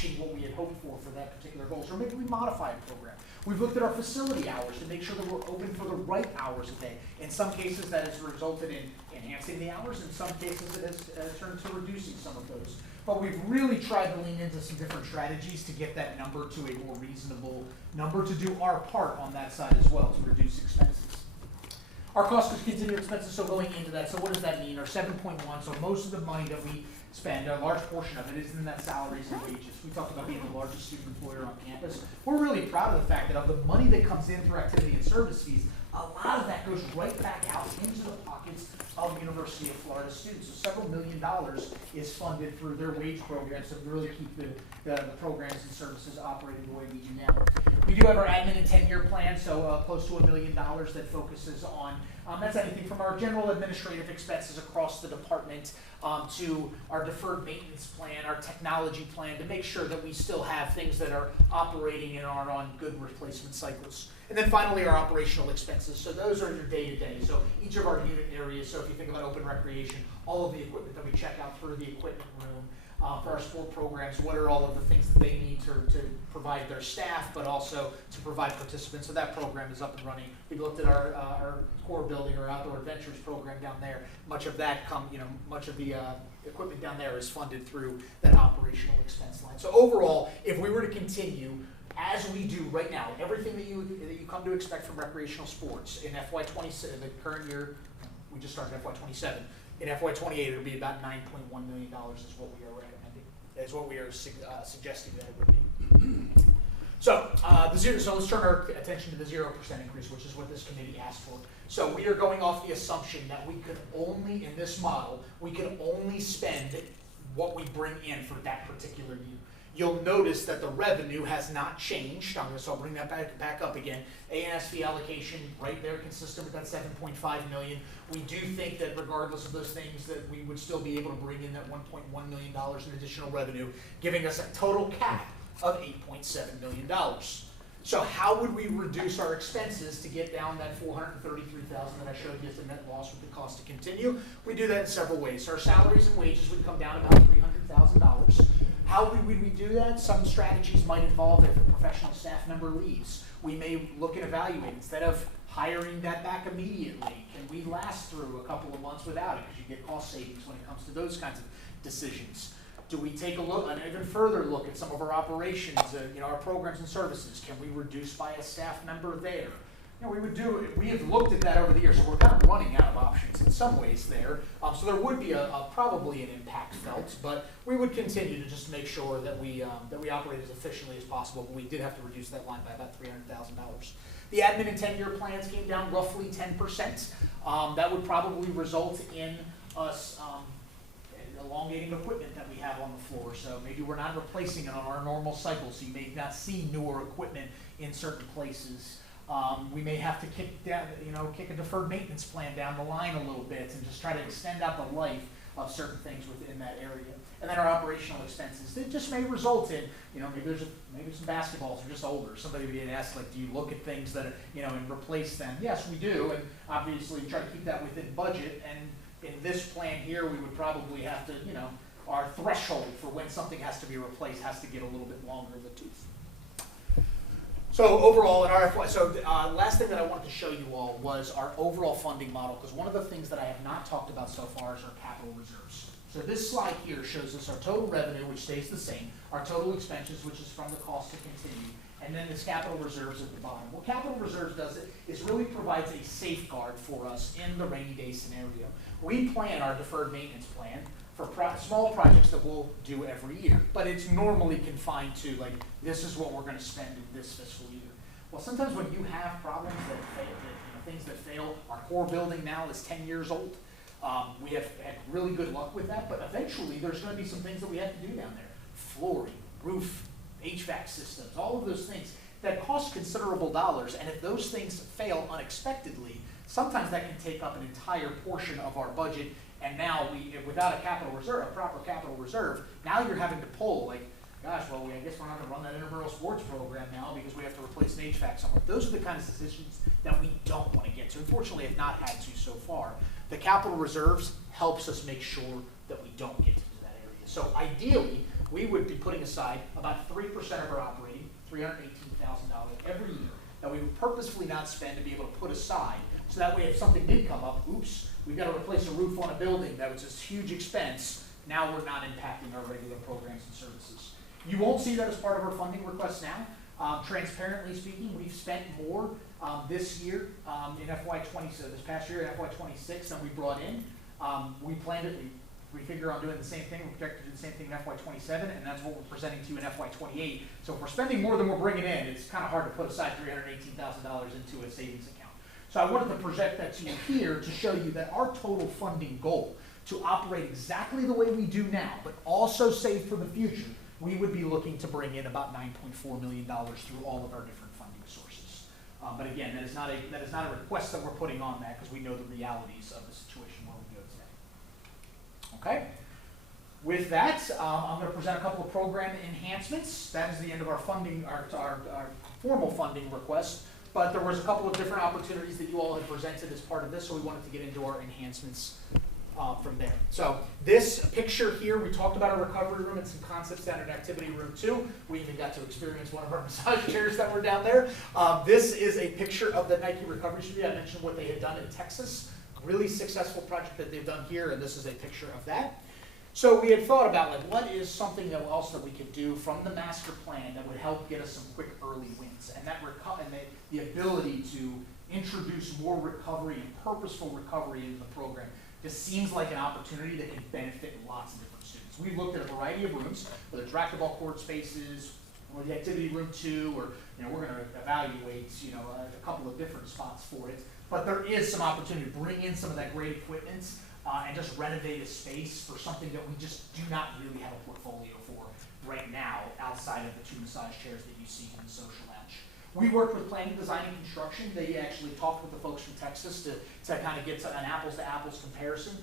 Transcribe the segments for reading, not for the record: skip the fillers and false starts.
matching what we had hoped for that particular goals, or maybe we modify a program. We've looked at our facility hours to make sure that we're open for the right hours a day. In some cases, that has resulted in enhancing the hours. In some cases, it has turned to reducing some of those. But we've really tried to lean into some different strategies to get that number to a more reasonable number, to do our part on that side as well, to reduce expenses. Our cost of continued expenses, so going into that, so what does that mean? Our 7.1, so most of the money that we spend, a large portion of it is in that salaries and wages. We talked about being the largest student employer on campus. We're really proud of the fact that of the money that comes in through activity and service fees, a lot of that goes right back out into the pockets of University of Florida students. So several $1 million is funded through their wage programs to really keep the programs and services operating the way we do now. We do have our admin and 10-year plan, so close to $1 million that focuses on, that's anything from our general administrative expenses across the department to our deferred maintenance plan, our technology plan, to make sure that we still have things that are operating and are on good replacement cycles. And then finally, our operational expenses. So those are your day-to-day. So each of our unit areas, so if you think about open recreation, all of the equipment that we check out through the equipment room, for our sport programs, what are all of the things that they need to provide their staff, but also to provide participants. So that program is up and running. We looked at our core building, or outdoor adventures program down there. Much of that much of the equipment down there is funded through that operational expense line. So overall, if we were to continue as we do right now, everything that you come to expect from recreational sports in FY27, the current year, we just started FY27. In FY28, it'll be about $9.1 million is what we are recommending, is what we are suggesting that it would be. So, so let's turn our attention to the 0% increase, which is what this committee asked for. So we are going off the assumption that we could only, in this model, we could only spend what we bring in for that particular year. You'll notice that the revenue has not changed. So I'll bring that back up again. A&S fee allocation right there, consistent with that $7.5 million. We do think that regardless of those things, that we would still be able to bring in that $1.1 million in additional revenue, giving us a total cap of $8.7 million. So how would we reduce our expenses to get down that $433,000 that I showed you as the net loss with the cost to continue? We do that in several ways. So our salaries and wages would come down about $300,000. How would we do that? Some strategies might involve if a professional staff member leaves. We may look and evaluate, instead of hiring that back immediately, can we last through a couple of months without it? Because you get cost savings when it comes to those kinds of decisions. Do we take a look, an even further look at some of our operations, our programs and services? Can we reduce by a staff member there? We have looked at that over the years, so we're kind of running out of options in some ways there. So there would be probably an impact felt, but we would continue to just make sure that we operate as efficiently as possible. But we did have to reduce that line by about $300,000. The admin and 10-year plans came down roughly 10%. That would probably result in us elongating equipment that we have on the floor. So maybe we're not replacing it on our normal cycle, so you may not see newer equipment in certain places. We may have to kick a deferred maintenance plan down the line a little bit and just try to extend out the life of certain things within that area. And then our operational expenses, they just may result in, maybe some basketballs are just older. Somebody would get asked, like, do you look at things that, and replace them? Yes, we do, and obviously try to keep that within budget. And in this plan here, we would probably have to, our threshold for when something has to be replaced has to get a little bit longer in the tooth. So overall, in our last thing that I wanted to show you all was our overall funding model, because one of the things that I have not talked about so far is our capital reserves. So this slide here shows us our total revenue, which stays the same, our total expenses, which is from the cost to continue, and then this capital reserves at the bottom. What capital reserves does is really provides a safeguard for us in the rainy day scenario. We plan our deferred maintenance plan for small projects that we'll do every year, but it's normally confined to, like, this is what we're going to spend in this fiscal year. Well, sometimes when you have problems that fail, things that fail, our core building now is 10 years old. We have had really good luck with that, but eventually there's going to be some things that we have to do down there. Flooring, roof, HVAC systems, all of those things that cost considerable dollars, and if those things fail unexpectedly, sometimes that can take up an entire portion of our budget. And now without a capital reserve, a proper capital reserve, now you're having to pull, like, gosh, well, I guess we're not going to run that intramural sports program now because we have to replace an HVAC somewhere. Those are the kinds of decisions that we don't want to get to. Unfortunately, have not had to so far. The capital reserves helps us make sure that we don't get into that area. So ideally, we would be putting aside about 3% of our operating, $318,000 every year, that we would purposefully not spend to be able to put aside. So that way if something did come up, oops, we've got to replace a roof on a building, that was this huge expense, now we're not impacting our regular programs and services. You won't see that as part of our funding request now. Transparently speaking, we've spent more this year in FY20, so this past year in FY26 than we brought in. We planned it, we figure on doing the same thing, we project to do the same thing in FY27, and that's what we're presenting to you in FY28. So if we're spending more than we're bringing in, it's kind of hard to put aside $318,000 into a savings account. So I wanted to project that to you here to show you that our total funding goal to operate exactly the way we do now, but also save for the future, we would be looking to bring in about $9.4 million through all of our different funding sources. But again, that is not a request that we're putting on that because we know the realities of the situation where we go today. Okay? With that, I'm going to present a couple of program enhancements. That is the end of our funding, our formal funding request. But there was a couple of different opportunities that you all had presented as part of this, so we wanted to get into our enhancements from there. So this picture here, we talked about our recovery room and some concepts down in activity room 2. We even got to experience one of our massage chairs that were down there. This is a picture of the Nike Recovery Studio. I mentioned what they had done in Texas. Really successful project that they've done here, and this is a picture of that. So we had thought about, like, what is something else that we could do from the master plan that would help get us some quick early wins, and the ability to introduce more recovery and purposeful recovery into the program just seems like an opportunity that can benefit lots of different students. We've looked at a variety of rooms, whether it's racquetball court spaces, or the activity room 2, or we're going to evaluate a couple of different spots for it. But there is some opportunity to bring in some of that great equipment and just renovate a space for something that we just do not really have a portfolio for right now outside of the 2 massage chairs that you see in the social lounge. We worked with planning, design, and construction. They actually talked with the folks from Texas to kind of get an apples-to-apples comparison.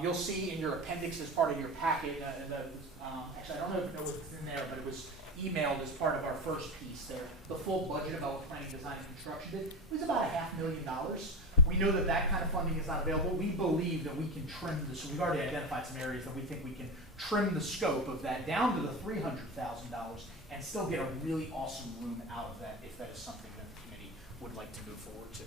You'll see in your appendix as part of your packet, actually I don't know if it's in there, but it was emailed as part of our first piece there. The full budget of what planning, design, and construction did. It was about $500,000. We know that that kind of funding is not available. We believe that we can trim this. So we've already identified some areas that we think we can trim the scope of that down to the $300,000 and still get a really awesome room out of that if that is something that the committee would like to move forward to.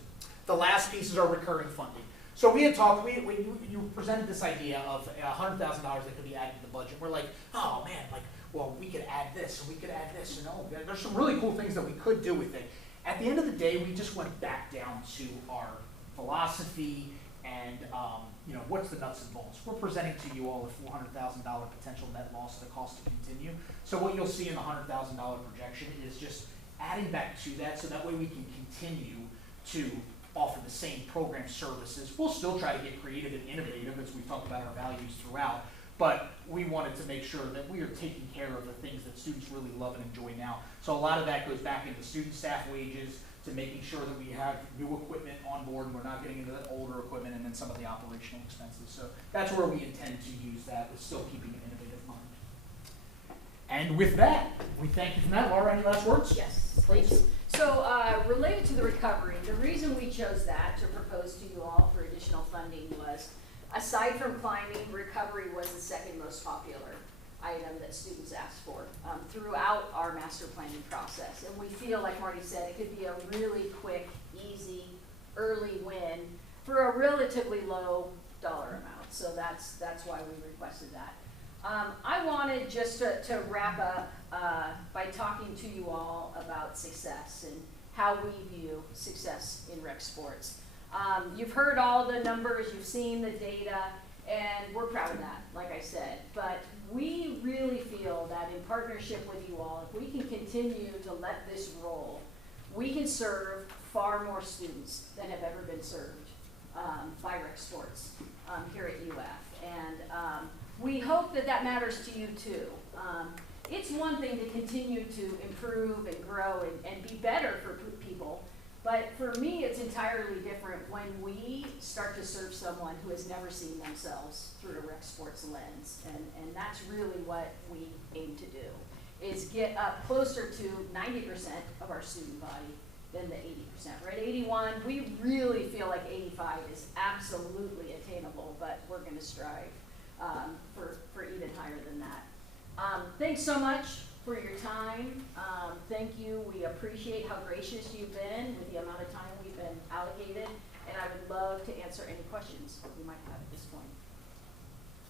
The last piece is our recurring funding. So we had talked, you presented this idea of $100,000 that could be added to the budget. We're like, oh man, well, we could add this, or we could add this, and oh, there's some really cool things that we could do with it. At the end of the day, we just went back down to our philosophy and what's the nuts and bolts. We're presenting to you all a $400,000 potential net loss at a cost to continue. So what you'll see in the $100,000 projection is just adding back to that, so that way we can continue to offer the same program services. We'll still try to get creative and innovative as we've talked about our values throughout, but we wanted to make sure that we are taking care of the things that students really love and enjoy now. So a lot of that goes back into student staff wages, to making sure that we have new equipment on board and we're not getting into that older equipment, and then some of the operational expenses. So that's where we intend to use that, with still keeping an innovative mind. And with that, we thank you for that. Laura, any last words? Yes, please. So related to the recovery, the reason we chose that to propose to you all for additional funding was, aside from climbing, recovery was the second most popular item that students asked for throughout our master planning process. And we feel, like Marty said, it could be a really quick, easy, early win for a relatively low dollar amount. So that's why we requested that. I wanted just to wrap up by talking to you all about success and how we view success in rec sports. You've heard all the numbers, you've seen the data, and we're proud of that, like I said. But we really feel that in partnership with you all, if we can continue to let this roll, we can serve far more students than have ever been served by rec sports here at UF. And we hope that that matters to you too. It's one thing to continue to improve and grow and be better for people, but for me it's entirely different when we start to serve someone who has never seen themselves through a rec sports lens. And that's really what we aim to do, is get up closer to 90% of our student body than the 80%. We're at 81. We really feel like 85 is absolutely attainable, but we're going to strive for even higher than that. Thanks so much for your time. Thank you. We appreciate how gracious you've been with the amount of time we've been allocated, and I would love to answer any questions you might have at this point.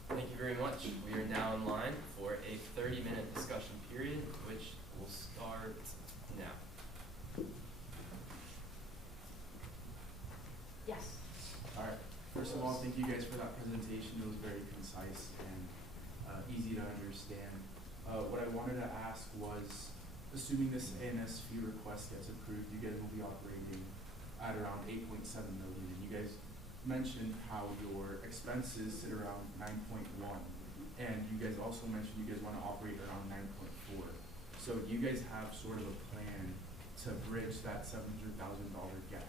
Thank you very much. We are now in line for a 30-minute discussion period, which will start now. Yes. All right. First of all, thank you guys for that presentation. It was very concise and easy to understand. What I wanted to ask was, assuming this ANS fee request gets approved, you guys will be operating at around 8.7 million. And you guys mentioned how your expenses sit around 9.1, and you guys also mentioned you guys want to operate around 9.4. So do you guys have sort of a plan to bridge that $700,000 gap?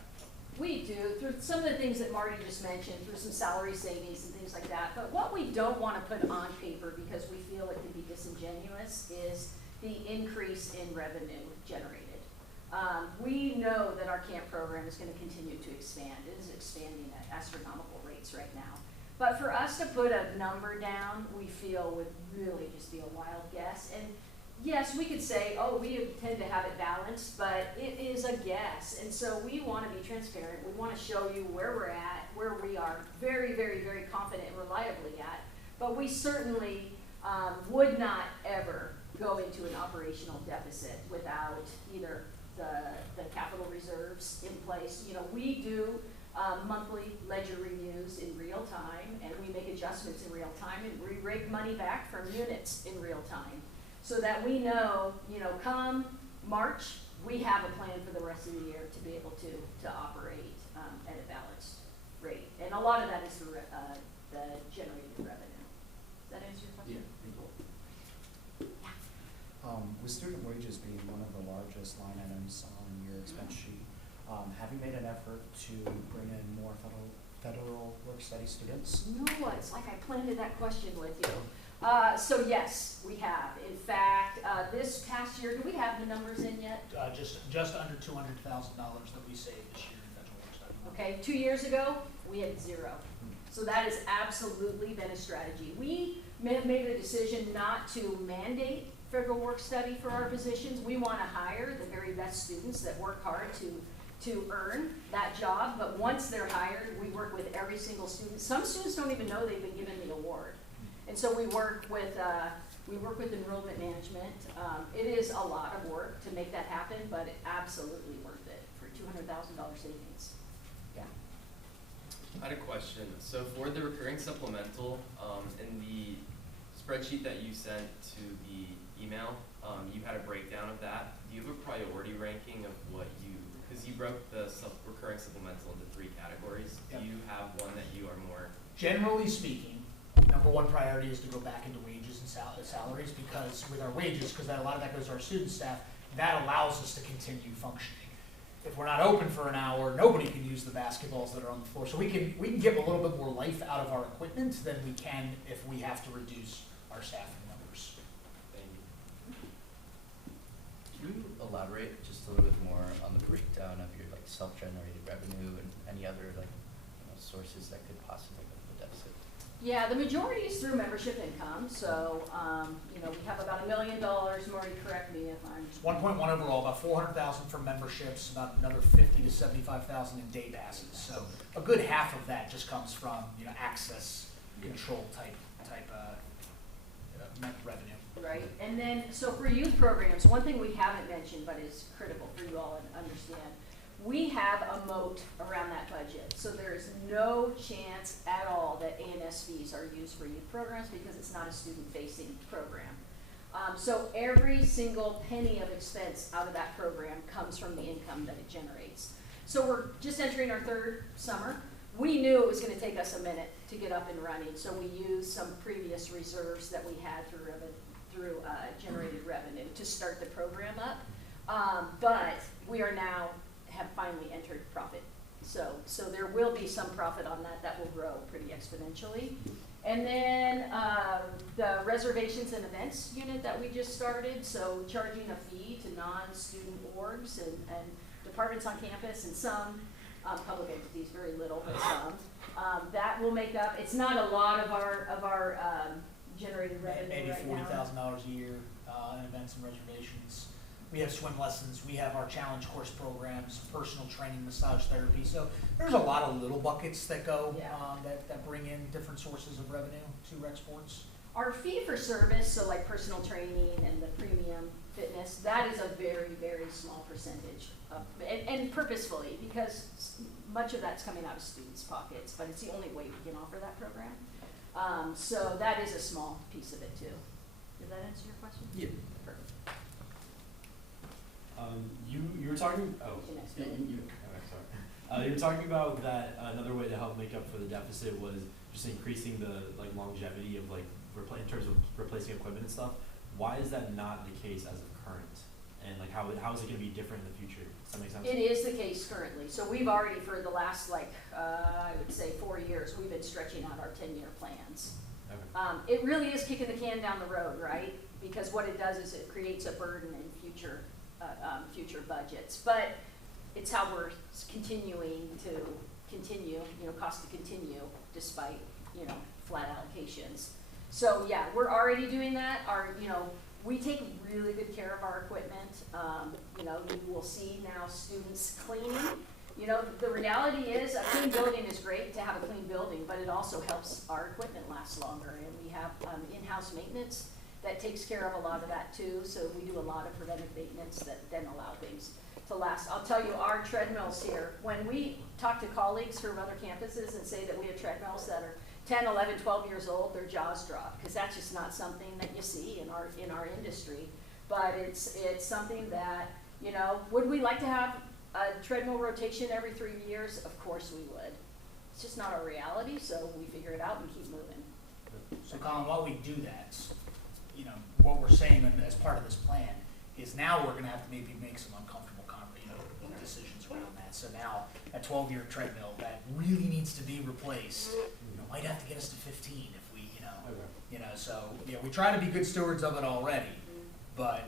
We do, through some of the things that Marty just mentioned, through some salary savings and things like that. But what we don't want to put on paper, because we feel it can be disingenuous, is the increase in revenue generated. We know that our camp program is going to continue to expand. It is expanding at astronomical rates right now. But for us to put a number down, we feel would really just be a wild guess. And yes, we could say, oh, we tend to have it balanced, but it is a guess. And so we want to be transparent. We want to show you where we're at, where we are very, very, very confident and reliably at. But we certainly would not ever go into an operational deficit without either the capital reserves in place. You know, we do monthly ledger reviews in real time, and we make adjustments in real time, and we rig money back from units in real time, so that we know, you know, come March, we have a plan for the rest of the year to be able to operate at a balanced rate. And a lot of that is the generated revenue. Does that answer your question? Yeah, thank you. With student wages being one of the largest line items on your expense sheet, have you made an effort to bring in more federal work-study students? No, it's like I planted that question with you. So yes, we have. In fact, this past year, do we have the numbers in yet? Just under $200,000 that we saved this year in federal work study. Okay, 2 years ago, we had 0. So that has absolutely been a strategy. We have made a decision not to mandate federal work study for our positions. We want to hire the very best students that work hard to earn that job, but once they're hired, we work with every single student. Some students don't even know they've been given the award. And so we work with enrollment management. It is a lot of work to make that happen, but absolutely worth it for $200,000 savings. Yeah. I had a question. So for the recurring supplemental, in the spreadsheet that you sent to the email, you had a breakdown of that. Do you have a priority ranking of what you, because you broke the recurring supplemental into 3 categories. Yep. Do you have one that you are more? Generally speaking, number one priority is to go back into wages and salaries, because with our wages, because a lot of that goes to our student staff, that allows us to continue functioning. If we're not open for an hour, nobody can use the basketballs that are on the floor. So we can give a little bit more life out of our equipment than we can if we have to reduce our staffing numbers. Thank you. Can you elaborate just a little bit more on the breakdown of your self-generated revenue and any other sources that could possibly go to the deficit? Yeah, the majority is through membership income. So, we have about $1 million. Marty, correct me if I'm. It's 1.1 overall, about 400,000 from memberships, about another 50 to 75,000 in day passes. So a good half of that just comes from access control type revenue. Right, and then, so for youth programs, one thing we haven't mentioned, but is critical for you all to understand, we have a moat around that budget. So there is no chance at all that ANS fees are used for youth programs, because it's not a student-facing program. So every single penny of expense out of that program comes from the income that it generates. So we're just entering our 3rd summer. We knew it was going to take us a minute to get up and running, so we used some previous reserves that we had through generated revenue to start the program up. But we are now have finally entered profit. So there will be some profit on that. That will grow pretty exponentially. And then the reservations and events unit that we just started, so charging a fee to non-student orgs and departments on campus, and some public entities, very little, but some. That will make up, it's not a lot of our generated revenue Maybe right now? $40,000 a year in events and reservations. We have swim lessons, we have our challenge course programs, personal training, massage therapy. So there's a lot of little buckets that go, Yeah. that bring in different sources of revenue to rec sports. Our fee for service, so like personal training and the premium fitness, that is a very, very small percentage of, and purposefully, because much of that's coming out of students' pockets, but it's the only way we can offer that program. So that is a small piece of it too. Did that answer your question? Yeah. Perfect. You were talking. Oh, You next, you, Billy. you were talking about that another way to help make up for the deficit was just increasing the like longevity of like in terms of replacing equipment and stuff. Why is that not the case as of current? And like how is it going to be different in the future? Does that make sense? It is the case currently. So we've already, for the last I would say 4 years, we've been stretching out our 10-year plans. Okay. It really is kicking the can down the road, right? Because what it does is it creates a burden in future budgets. But it's how we're continuing to continue, cost to continue despite, flat allocations. So yeah, we're already doing that. We take really good care of our equipment. You will see now students cleaning. The reality is a clean building is great to have a clean building, but it also helps our equipment last longer. And we have in-house maintenance that takes care of a lot of that too. So we do a lot of preventive maintenance that then allow things to last. I'll tell you, our treadmills here, when we talk to colleagues from other campuses and say that we have treadmills that are 10, 11, 12 years old, their jaws drop, because that's just not something that you see in our industry. But it's something that, would we like to have a treadmill rotation every 3 years? Of course we would. It's just not our reality, so we figure it out and keep moving. So Colin, while we do that, what we're saying as part of this plan is now we're gonna have to maybe make some uncomfortable decisions around that. So now, a 12-year treadmill that really needs to be replaced, might have to get us to 15 if we, so, we try to be good stewards of it already, but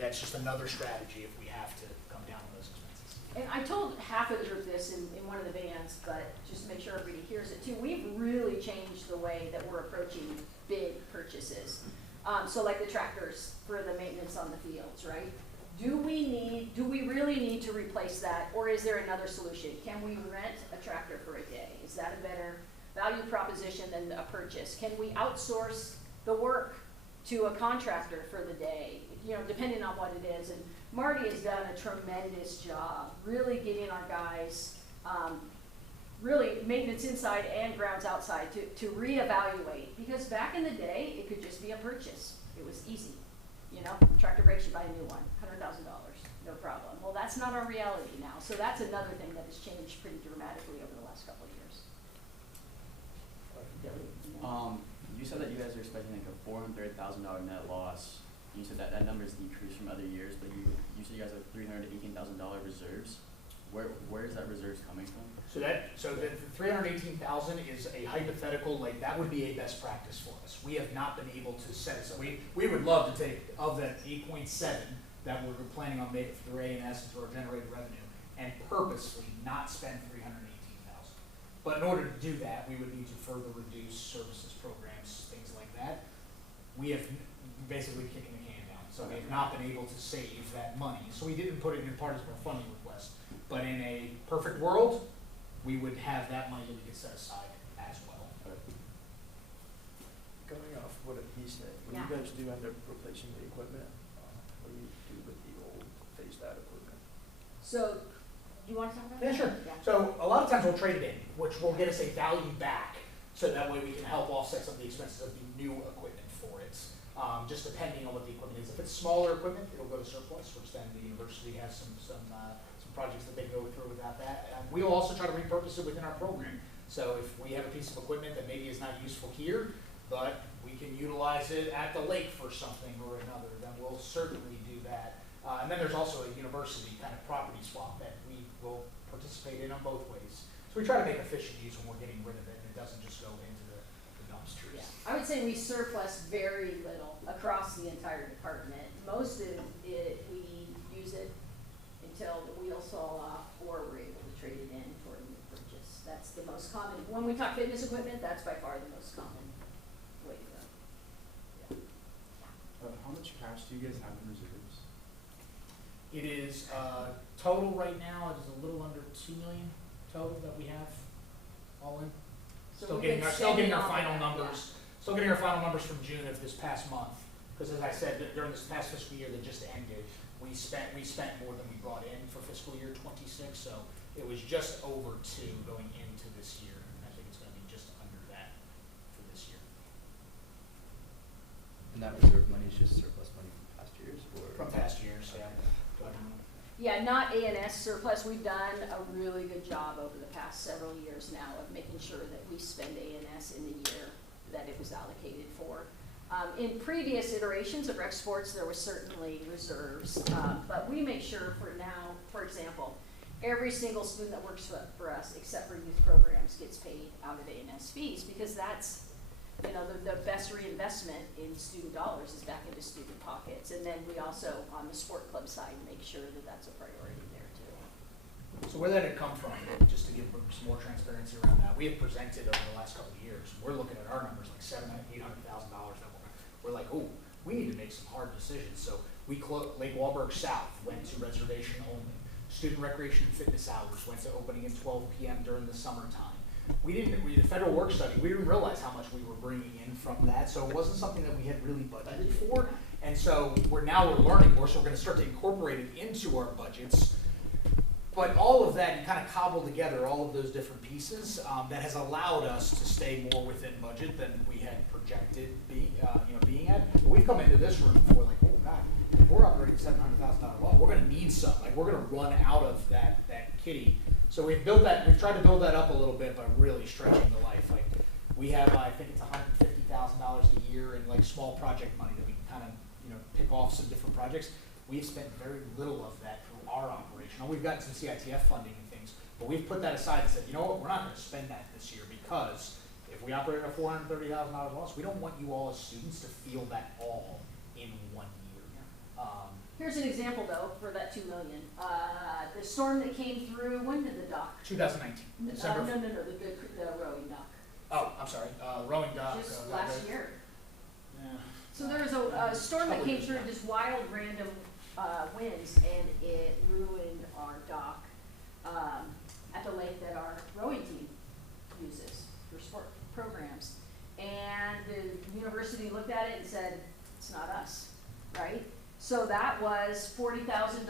that's just another strategy if we have to come down on those expenses. And I told half of the group this in one of the bands, but just to make sure everybody hears it too, we've really changed the way that we're approaching big purchases. So like the tractors for the maintenance on the fields, right? Do we really need to replace that, or is there another solution? Can we rent a tractor for a day? Is that a better value proposition than a purchase? Can we outsource the work to a contractor for the day, depending on what it is? And Marty has done a tremendous job really getting our guys, really maintenance inside and grounds outside to reevaluate. Because back in the day, it could just be a purchase. It was easy. Tractor breaks, you buy a new one, $100,000, no problem. Well, that's not our reality now. So that's another thing that has changed pretty dramatically over the last couple of years. You said that you guys are expecting like a $430,000 net loss. You said that number is decreased from other years, but you said you guys have $318,000 reserves. Where is that reserves coming from? So the 318,000 is a hypothetical, like that would be a best practice for us. We have not been able to set it. So we would love to take of that 8.7 that we're planning on making through A&S through our generated revenue and purposely not spend 318,000. But in order to do that, we would need to further reduce services, programs, things like that. We have basically kicking the can down. So we have not been able to save that money. So we didn't put it in part of our funding request. But in a perfect world, we would have that money that we could set aside as well. Going off what he said, when Yeah. you guys do end up replacing the equipment, what do you do with the old phased out equipment? So, do you want to talk about Yeah, that? sure. Yeah. So a lot of times we'll trade it in, which will get us a value back. So that way we can help offset some of the expenses of the new equipment for it. Just depending on what the equipment is. If it's smaller equipment, it'll go to surplus, which then the university has some projects that they go through without that. We will also try to repurpose it within our program. So if we have a piece of equipment that maybe is not useful here, but we can utilize it at the lake for something or another, then we'll certainly do that. And then there's also a university kind of property swap that we will participate in on both ways. So we try to make efficient use when we're getting rid of it, and it doesn't just go into the dumpsters. Yeah. I would say we surplus very little across the entire department. Most of it, we use it until the wheels fall off or we're able to trade it in for a new purchase. That's the most common. When we talk fitness equipment, that's by far the most common way to go. How much cash do you guys have in reserves? It is, total right now, it is a little under 2 million total that we have all in. So Still we've getting been our, still getting our spending final all of that, numbers, still getting our final numbers from June of this past month. Because as I said, during this past fiscal year that just ended, we spent more than we brought in for fiscal year 26, so it was just over 2 going into this year. And I think it's gonna be just under that for this year. And that reserve money is just surplus money from past years, or? From past years, yeah. Yeah, not A&S surplus. We've done a really good job over the past several years now of making sure that we spend A&S in the year that it was allocated for. In previous iterations of Rec Sports, there was certainly reserves, but we make sure for now, for example, every single student that works for us, except for youth programs, gets paid out of A&S fees, because that's, you know, the best reinvestment in student dollars is back into student pockets. And then we also, on the sport club side, make sure that that's a priority there too. So where that had come from, just to give some more transparency around that, we have presented over the last couple of years, we're looking at our numbers like $700,000, $800,000 that we're like, oh, we need to make some hard decisions. So we Lake Wahlberg South went to reservation only. Student recreation and fitness hours went to opening at 12 p.m. during the summertime. The federal work study, we didn't realize how much we were bringing in from that, so it wasn't something that we had really budgeted for. And so we're learning more, so we're gonna start to incorporate it into our budgets. But all of that, you kind of cobble together all of those different pieces that has allowed us to stay more within budget than we had projected being at. But we've come into this room before like, oh God, if we're operating $700,000 loss, we're gonna need some. Like we're gonna run out of that kitty. So we've tried to build that up a little bit by really stretching the life. Like we have, I think it's $150,000 a year in like small project money that we can kind of, pick off some different projects. We've spent very little of that through our operation. Now, we've gotten some CITF funding and things, but we've put that aside and said, you know what, we're not gonna spend that this year, because if we operate at a $430,000 loss, we don't want you all as students to feel that all in 1 year. Here's an example though, for that 2 million. The storm that came through, when did the dock? 2019, December. No, the rowing dock. Oh, I'm sorry, rowing dock. Just last year. Yeah. So there was a storm that came through, just wild random winds, and it ruined our dock at the lake that our rowing team uses for sport programs. And the university looked at it and said, it's not us, right? So that was $40,000,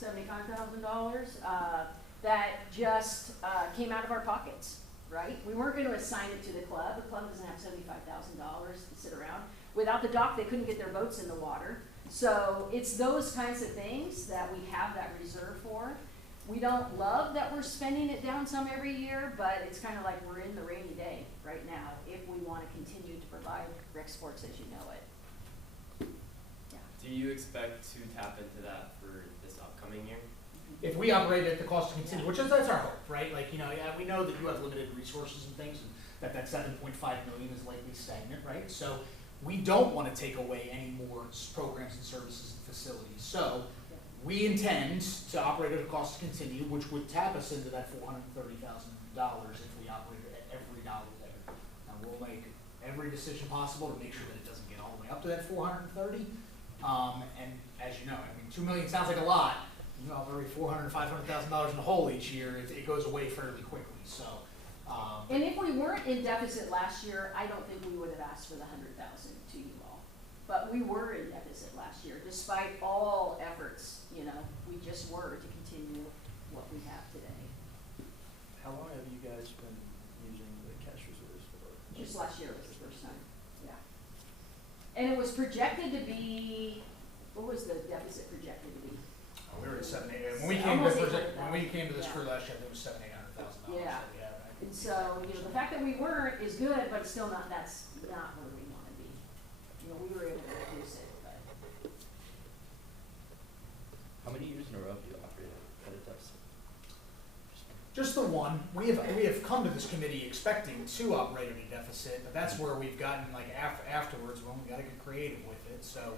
$75,000 that just came out of our pockets, right? We weren't going to assign it to the club. The club doesn't have $75,000 to sit around. Without the dock, they couldn't get their boats in the water. So it's those kinds of things that we have that reserve for. We don't love that we're spending it down some every year, but it's kind of like we're in the rainy day right now if we want to continue to provide rec sports as you know it. Yeah. Do you expect to tap into that for this upcoming year? If we operate at the cost to continue, which is, that's our hope, right? Like, we know that you have limited resources and things, and that 7.5 million is likely stagnant, right? So we don't want to take away any more programs and services and facilities. So we intend to operate at a cost to continue, which would tap us into that $430,000 if we operated at every dollar there. Now we'll make every decision possible to make sure that it doesn't get all the way up to that 430. And as you know, I mean, 2 million sounds like a lot. Every $400,000, $500,000 in the hole each year, it goes away fairly quickly. So. And if we weren't in deficit last year, I don't think we would have asked for the $100,000 to you all. But we were in deficit last year, despite all efforts. We just were to continue what we have today. How long have you guys been using the cash reserves for? Just last year was the first time, yeah. And it was projected to be, what was the deficit projected to be? We were at 700,000, when we came to this crew last year, it was $700,000, $800,000 Yeah. that we had. Right? And so, the fact that we weren't is good, but still that's not where we want to be. We were able to reduce it, but. How many years in a row have you operated at a deficit? Just the one. We have come to this committee expecting to operate at a deficit, but that's where we've gotten afterwards. Well, we got to get creative with it. So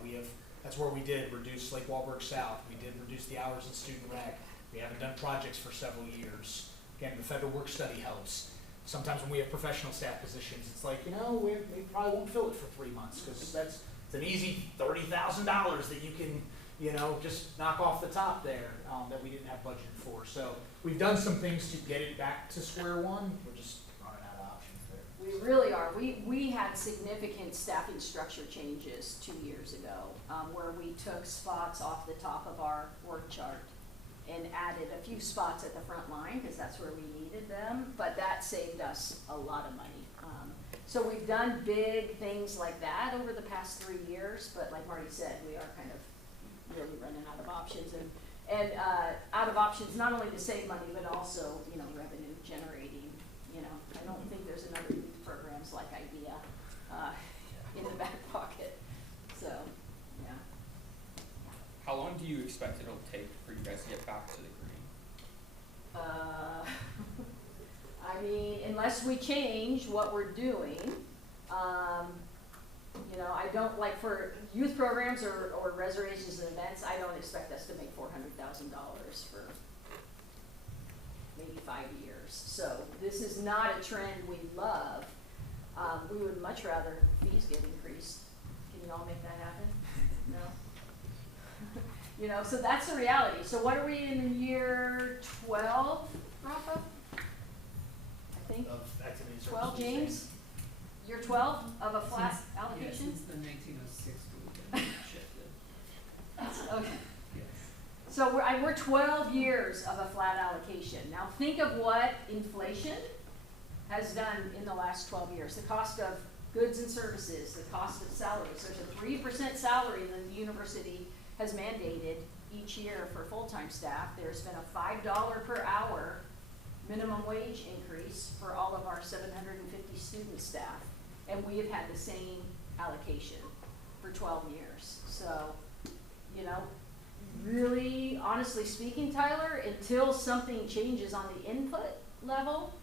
that's where we did reduce Lake Wahlberg South. We did reduce the hours in student rec. We haven't done projects for several years. Again, the federal work study helps. Sometimes when we have professional staff positions, it's like, we probably won't fill it for 3 months, because It's an easy $30,000 that you can, you know, just knock off the top there, that we didn't have budgeted for. So we've done some things to get it back to square one. We're just running out of options there. We really are. We had significant staffing structure changes 2 years ago, where we took spots off the top of our work chart and added a few spots at the front line, because that's where we needed them, but that saved us a lot of money. So we've done big things like that over the past 3 years, but like Marty said, we are kind of really running out of options, and out of options not only to save money, but also, you know, revenue generating. You know, I don't think there's another youth programs like IDEA in the back pocket. So, yeah. How long do you expect it'll take for you guys to get back to the green? I mean, unless we change what we're doing, you know, I don't, like for youth programs or reservations and events, I don't expect us to make $400,000 for maybe 5 years. So this is not a trend we love. We would much rather fees get increased. Can you all make that happen? No? You know, so that's the reality. So what are we in year 12, Rafa? I think. Of activities. 12, James? Year 12 of a flat allocation? Since the 1906 we've been shifted. Okay. Yes. So we're 12 years of a flat allocation. Now think of what inflation has done in the last 12 years. The cost of goods and services, the cost of salaries. There's a 3% salary that the university has mandated each year for full-time staff. There's been a $5 per hour minimum wage increase for all of our 750 student staff. And we have had the same allocation for 12 years. So, you know, really, honestly speaking, Tyler, until something changes on the input level,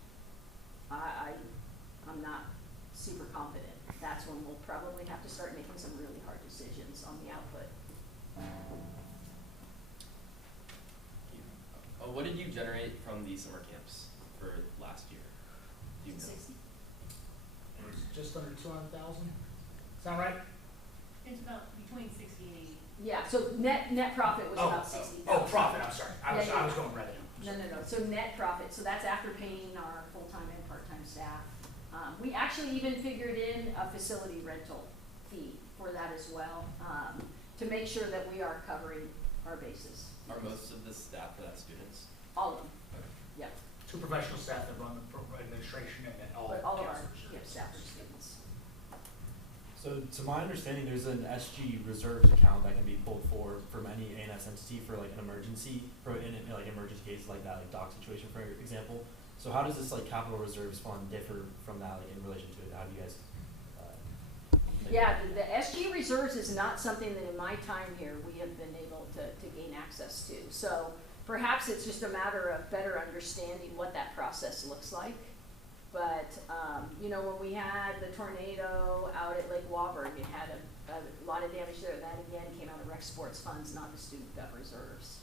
I'm not super confident. That's when we'll probably have to start making some really hard decisions on the output. What did you generate from the summer camps for last year? Do you know? 60? It was just under 200,000. Sound right? It's about between 60 and 80. Yeah, so net profit was about 60,000. Oh, profit, I'm sorry. I was Yeah. going revenue. No. So net profit, so that's after paying our full-time and part-time staff. We actually even figured in a facility rental fee for that as well, to make sure that we are covering our bases. Are most of the staff for that students? All of them, Okay. yeah. 2 professional staff that run the administration and then all But all of our counselors. gift staff are students. So to my understanding, there's an SG reserves account that can be pulled forward from any ANS entity for like an emergency, in like emergency cases like that, like dock situation, for example. So how does this like capital reserves fund differ from that, like in relation to it? How do you guys? Yeah, the SG reserves is not something that in my time here we have been able to gain access to. So perhaps it's just a matter of better understanding what that process looks like. But, you know, when we had the tornado out at Lake Waburn, we had a lot of damage there. That again came out of rec sports funds, not the student gov reserves.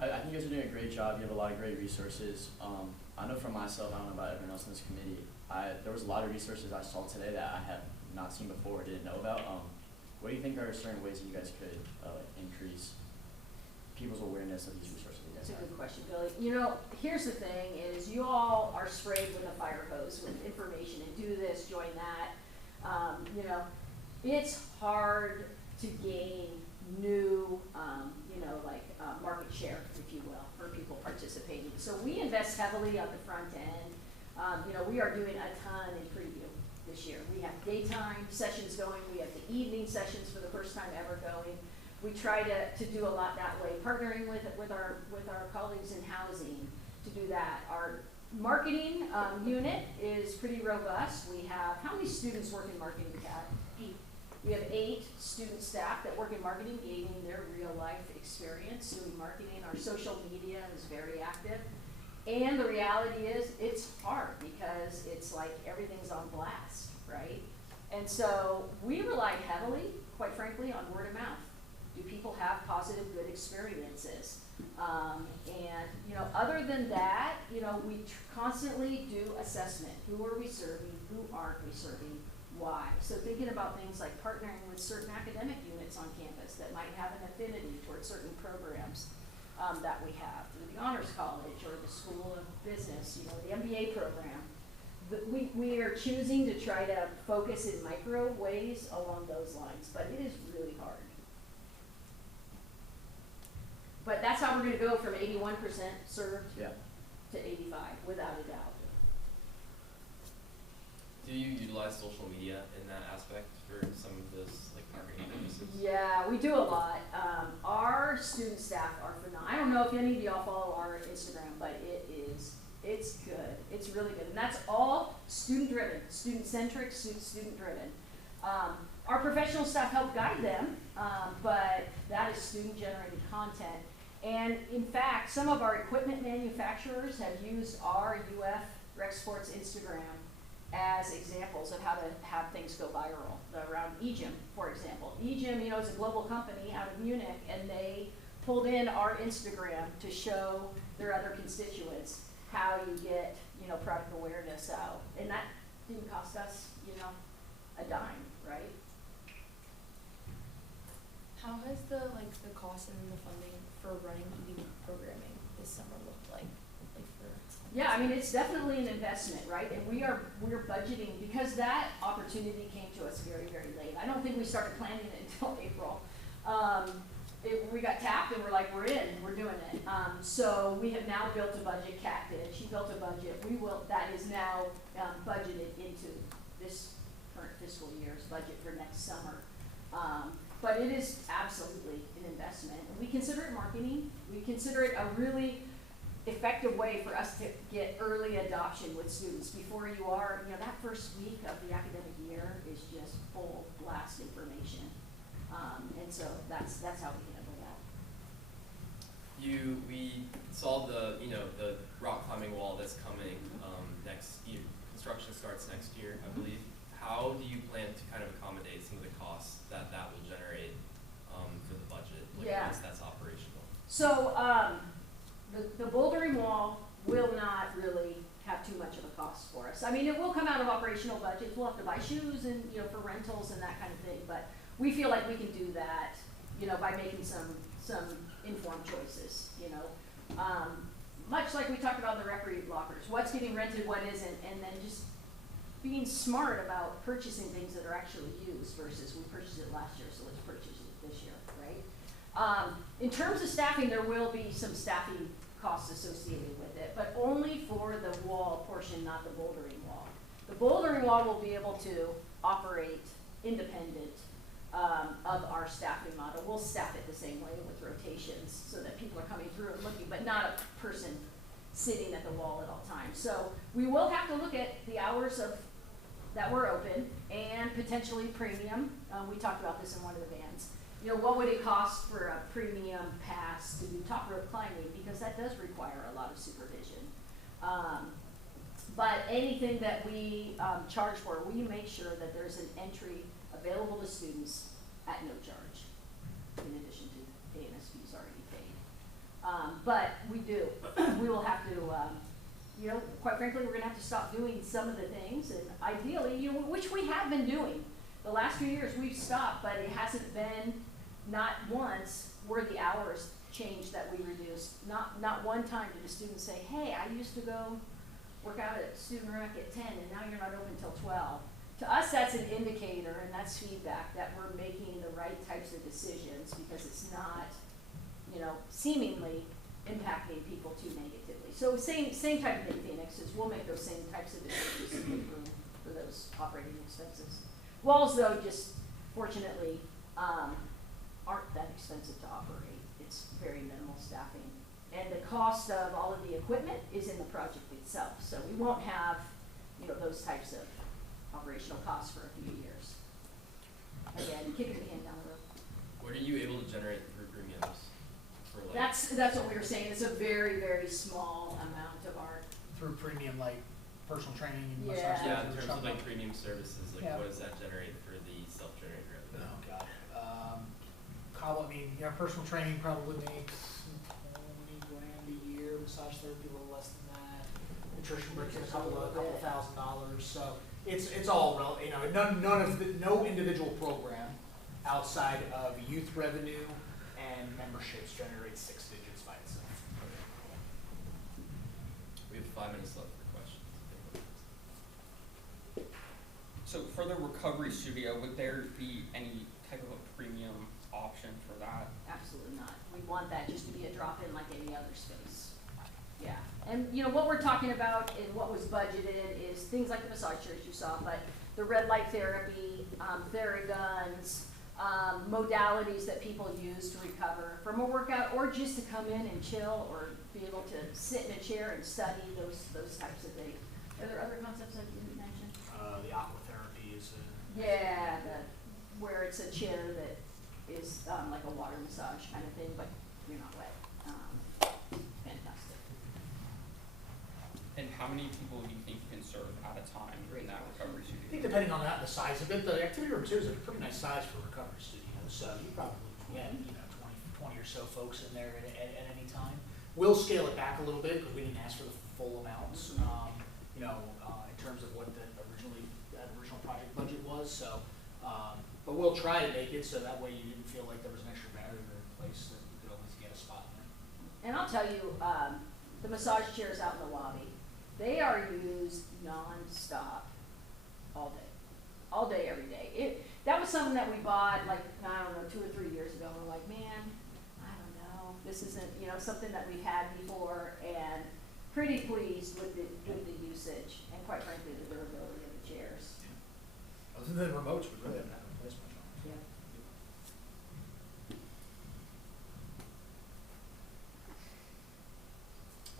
I think you guys are doing a great job. You have a lot of great resources. I know for myself, I don't know about everyone else in this committee, there was a lot of resources I saw today that I have not seen before or didn't know about. What do you think are certain ways that you guys could increase people's awareness of these resources that you guys That's a have? good question, Billy. You know, here's the thing is you all are sprayed with a fire hose with information and do this, join that. You know, it's hard to gain new, you know, like market share, if you will, for people participating. So we invest heavily on the front end. You know, we are doing a ton in preview this year. We have daytime sessions going. We have the evening sessions for the first time ever going. We try to do a lot that way, partnering with our colleagues in housing to do that. Our marketing unit is pretty robust. We have, how many students work in marketing, Kat? 8. We have 8 student staff that work in marketing, gaining their real life experience doing marketing. Our social media is very active. And the reality is it's hard because it's like everything's on blast, right? And so we rely heavily, quite frankly, on word of mouth. Do people have positive, good experiences? And, you know, other than that, you know, we constantly do assessment. Who are we serving? Who aren't we serving? Why? So thinking about things like partnering with certain academic units on campus that might have an affinity towards certain programs that we have, through the Honors College or the School of Business, you know, the MBA program. We are choosing to try to focus in micro ways along those lines, but it is really hard. But that's how we're gonna go from 81% served Yeah. to 85, without a doubt. Do you utilize social media in that aspect for some of those like marketing purposes? Yeah, we do a lot. Our student staff are phenomenal. I don't know if any of y'all follow our Instagram, but it's good. It's really good. And that's all student driven, student centric, student driven. Our professional staff help guide them, but that is student generated content. And in fact, some of our equipment manufacturers have used our UF Rec Sports Instagram as examples of how to have things go viral. Around EGIM, for example. EGIM, you know, is a global company out of Munich, and they pulled in our Instagram to show their other constituents how you get, you know, product awareness out. And that didn't cost us, you know, a dime, right? How has the cost and the funding for running ED programming this summer looked like for? Yeah, I mean, it's definitely an investment, right? And we're budgeting, because that opportunity came to us very, very late. I don't think we started planning it until April. We got tapped and we're like, we're in, we're doing it. So we have now built a budget. Kat did, she built a budget. That is now budgeted into this current fiscal year's budget for next summer. But it is absolutely an investment. And we consider it marketing. We consider it a really effective way for us to get early adoption with students before you are, you know, that first week of the academic year is just full blast information. And so that's how we handle that. We saw the rock climbing wall that's coming next year. Construction starts next year, I believe. How do you plan to kind of accommodate some of the costs that will generate for the budget, once that's operational? So the bouldering wall will not really have too much of a cost for us. I mean, it will come out of operational budgets. We'll have to buy shoes and, you know, for rentals and that kind of thing, but we feel like we can do that, you know, by making some informed choices, you know. Much like we talked about the recreate lockers, what's getting rented, what isn't, and then just being smart about purchasing things that are actually used versus we purchased it last year, so let's purchase it this year, right? In terms of staffing, there will be some staffing costs associated with it, but only for the wall portion, not the bouldering wall. The bouldering wall will be able to operate independent of our staffing model. We'll staff it the same way with rotations so that people are coming through and looking, but not a person sitting at the wall at all times. So we will have to look at the hours that we're open and potentially premium. We talked about this in one of the vans. You know, what would it cost for a premium pass to do top rope climbing? Because that does require a lot of supervision. But anything that we charge for, we make sure that there's an entry available to students at no charge, in addition to ANS fees already paid. But we do. We will have to, you know, quite frankly, we're going to have to stop doing some of the things, and ideally, you know, which we have been doing. The last few years we've stopped, but it hasn't been, not once were the hours changed that we reduced. Not one time did a student say, hey, I used to go work out at student rec at 10 and now you're not open until 12. To us, that's an indicator and that's feedback that we're making the right types of decisions because it's not, you know, seemingly impacting people too negatively. So same type of thing, Phoenix, is we'll make those same types of decisions to make room for those operating expenses. Walls, though, just fortunately aren't that expensive to operate. It's very minimal staffing. And the cost of all of the equipment is in the project itself. So we won't have, you know, those types of operational costs for a few years. Again, kicking the can down the road. What are you able to generate through premiums? For like That's what we were saying. It's a very, very small amount of our Through premium, like personal training and Yeah. massage. yeah, in or terms of something. like premium services, like Yeah. what does that generate for the self-generated revenue? Oh, God. probably, personal training probably makes 20 grand a year, massage therapy a little less than that. Nutrition brings in a couple of $1,000, so it's all no individual program outside of youth revenue and memberships generates 6 digits by itself. We have 5 minutes left for questions. So for the recovery studio, would there be any type of a premium option for that? Absolutely not. We want that just to be a drop-in like any other space. Yeah, and what we're talking about and what was budgeted is things like the massage chairs you saw, but the red light therapy, Theraguns, modalities that people use to recover from a workout, or just to come in and chill, or be able to sit in a chair and study those types of things. Are there other concepts I didn't mention? The aquatherapy is Yeah, where it's a chair that is like a water massage kind of thing, but you're not wet. Fantastic. And how many people do you think you can serve at a time in that recovery I think studio? depending on the size of it, the activity room too is a pretty nice size for a recovery studio. So you probably get 20 or so folks in there at any time. We'll scale it back a little bit because we didn't ask for the full amounts. In terms of what that original project budget was. So, but we'll try to make it so that way you didn't feel like there was an extra barrier in place, that you could always get a spot in there. And I'll tell you, the massage chairs out in the lobby, they are used non-stop all day, every day. That was something that we bought 2 or 3 years ago. We're like, man, I don't know, this isn't something that we've had before, and pretty pleased with the usage and quite frankly the durability of the chairs. Other than remotes, we really haven't had to replace much on it. Yeah.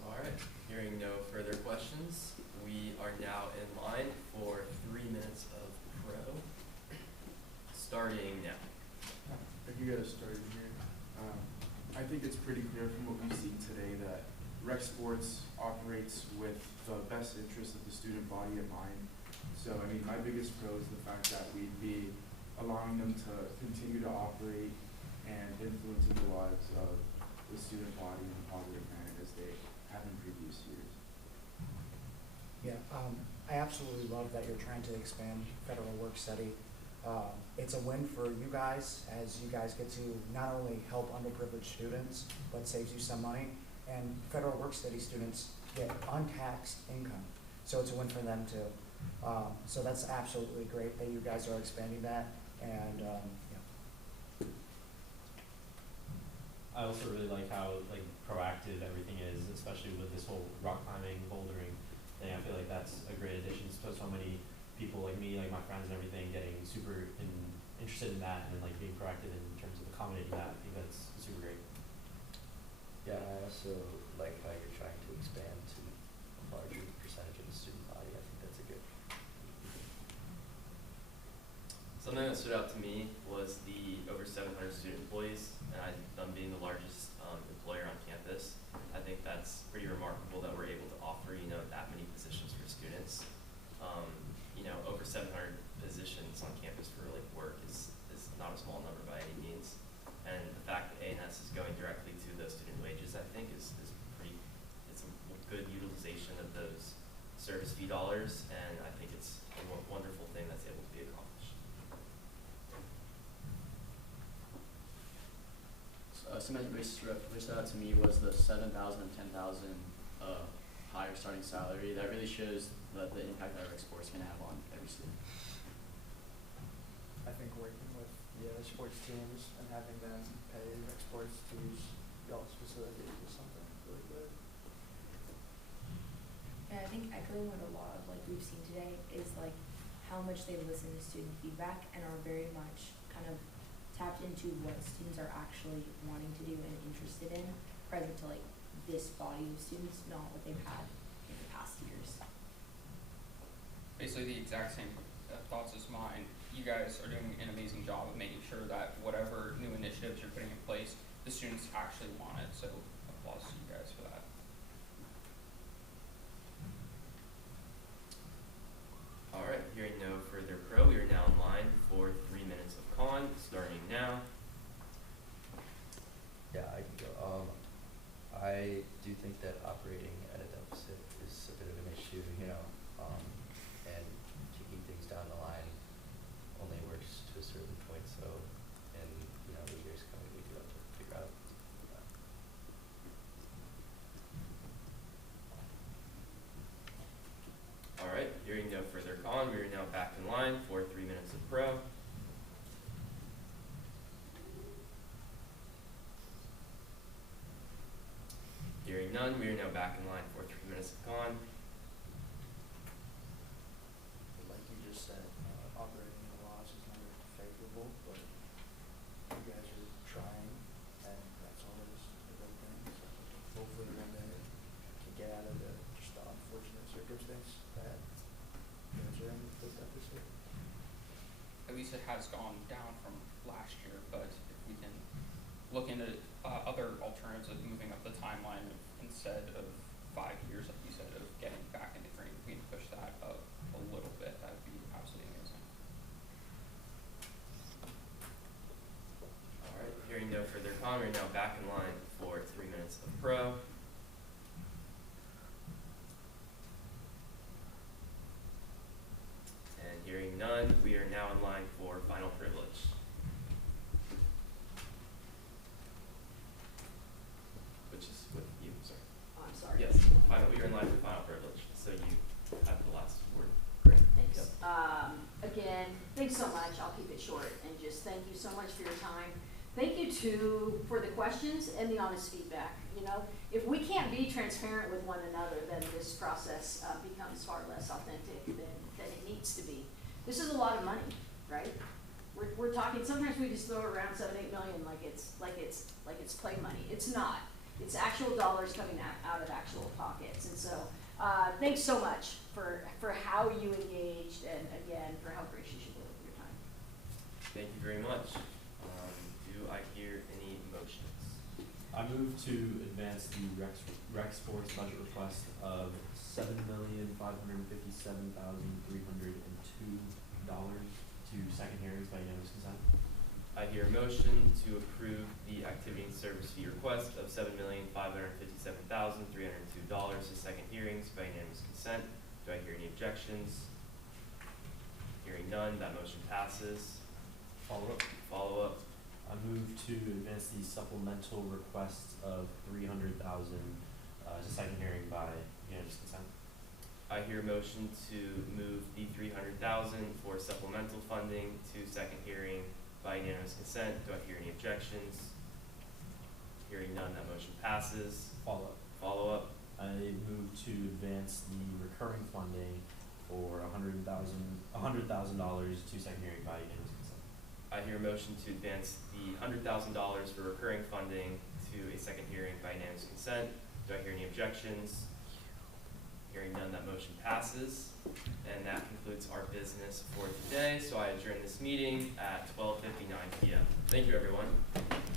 All right, hearing no further questions, we are now in line for 3 minutes of pro, starting now. If you guys started here, I think it's pretty clear from what we've seen today that Rec Sports operates with the best interest of the student body in mind. So, my biggest pro is the fact that we'd be allowing them to continue to operate and influencing the lives of the student body in a positive manner as they have in previous years. Yeah, I absolutely love that you're trying to expand federal work study. It's a win for you guys, as you guys get to not only help underprivileged students, but saves you some money. And federal work study students get untaxed income, so it's a win for them too. So that's absolutely great that you guys are expanding that, and yeah. I also really like how proactive everything is, especially with this whole rock climbing, bouldering thing. I feel like that's a great addition. So many people like me, like my friends and everything, getting super interested in that, and then being proactive in terms of accommodating that. I think that's super great. Yeah, I also like how you're trying to expand to a larger percentage of the student body. I think that's a good. Something that stood out to me was the over 700 student employees, and them being the largest employer on campus. I think that's pretty remarkable that we're able to offer, that many positions for students. Over 700 positions on campus for work is not a small number by any means. And the fact that A&S is going directly to those student wages, I think it's a good utilization of those service fee dollars, and I think it's a wonderful thing that's able to be accomplished. Something that really stood out to me was the 7,000 and 10,000 higher starting salary. That really shows the impact that Rec Sports can have on every student. I think working with the other sports teams and having them pay Rec Sports to use y'all's facilities is something really good. And I think echoing what a lot of we've seen today is how much they listen to student feedback and are very much kind of tapped into what students are actually wanting to do and interested in, present to this body of students, not what they've had in the past years. Basically the exact same thoughts as mine. You guys are doing an amazing job of making sure that whatever new initiatives you're putting in place, the students actually want it. So applause to you guys for that. All right, hearing no further pro, we are now in line for 3 minutes of con, starting now. line for 3 minutes of pro. Hearing none, we are now back in line for 3 minutes of con. Like you just said, operating in the loss is never favorable, but you guys are trying, and that's always a good thing. So hopefully one day to get out of just the unfortunate circumstance that you guys are in with that this year. At least it has gone down from last year, but if we can look into other alternatives of moving up the timeline of, instead of 5 years, like you said, of getting back into green, if we can push that up a little bit, that would be absolutely amazing. All right, hearing no further con, we're now back in line for 3 minutes of pro. And hearing none, we are now in line for final privilege. Which is with you, sorry. Oh, I'm sorry. Yes, we are in line for final privilege, so you have the last word. Great, thanks. Yep. Again, thanks so much. I'll keep it short and just thank you so much for your time. Thank you too for the questions and the honest feedback. You know, if we can't be transparent with one another, then this process becomes far less authentic than it needs to be. This is a lot of money, right? We're talking. Sometimes we just throw around 7-8 million like it's play money. It's not. It's actual dollars coming out of actual pockets. And so, thanks so much for how you engaged, and again for how gracious you were with your time. Thank you very much. Do I hear any motions? I move to advance the rec sports budget request of $7,557,302 to second hearings by unanimous consent. I hear a motion to approve the activity and service fee request of $7,557,302 to second hearings by unanimous consent. Do I hear any objections? Hearing none, that motion passes. Follow up. I move to advance the supplemental request of $300,000 to second hearing by unanimous consent. I hear a motion to move the $300,000 for supplemental funding to second hearing by unanimous consent. Do I hear any objections? Hearing none, that motion passes. Follow up. I move to advance the recurring funding for $100,000 to second hearing by unanimous consent. I hear a motion to advance the $100,000 for recurring funding to a second hearing by unanimous consent. Do I hear any objections? Hearing none, that motion passes. And that concludes our business for today. So I adjourn this meeting at 12:59 p.m. Thank you, everyone.